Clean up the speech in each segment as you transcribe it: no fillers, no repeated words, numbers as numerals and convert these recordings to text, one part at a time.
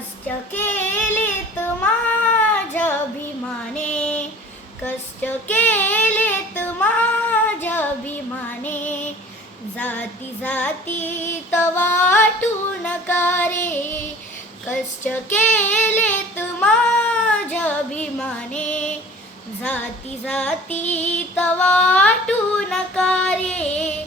कष्ट केलेत माझ्या अभिमाने, कष्ट केलेत माझ्या अभिमाने, जाती जातीत वाटू नका रे. कष्ट केलेत माझ्या अभिमाने, जाती जातीत वाटू नका रे.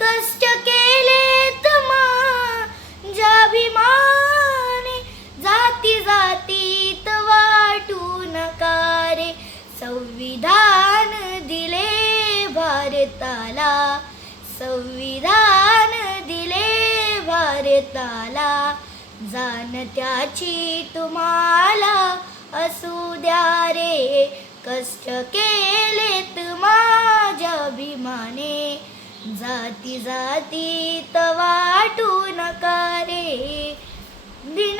कष्ट केलेत माझ्या अभिमाने, जाती जातीत वाटू नका रे. संविधान दिले भारताला, संविधान दिले भारताला, जाणत्याची तुम्हाला असू द्या रे. कष्ट केलेत माझ्या अभिमाने, जाती जातीत वाटू नका रे. दिन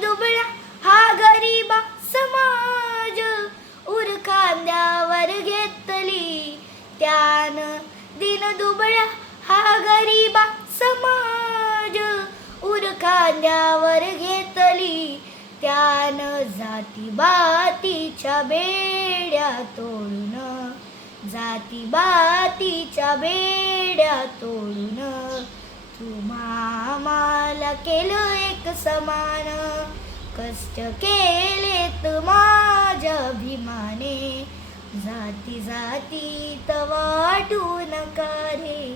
दुबळा हा गरीबा समाज, उर खांद्यावर घेतली त्यानं. दिन दुबळा हा गरीबा समाज, उर खांद्यावर घेतली त्यानं. जाती बातीच्या बेड्या तोडून, जाती बातीच्या बेड्या तोडून, तुम्हा आम्हाला केलं एक समान. कष्ट केलेत माझ्या अभिमाने, जाती जातीत वाटू नका रे.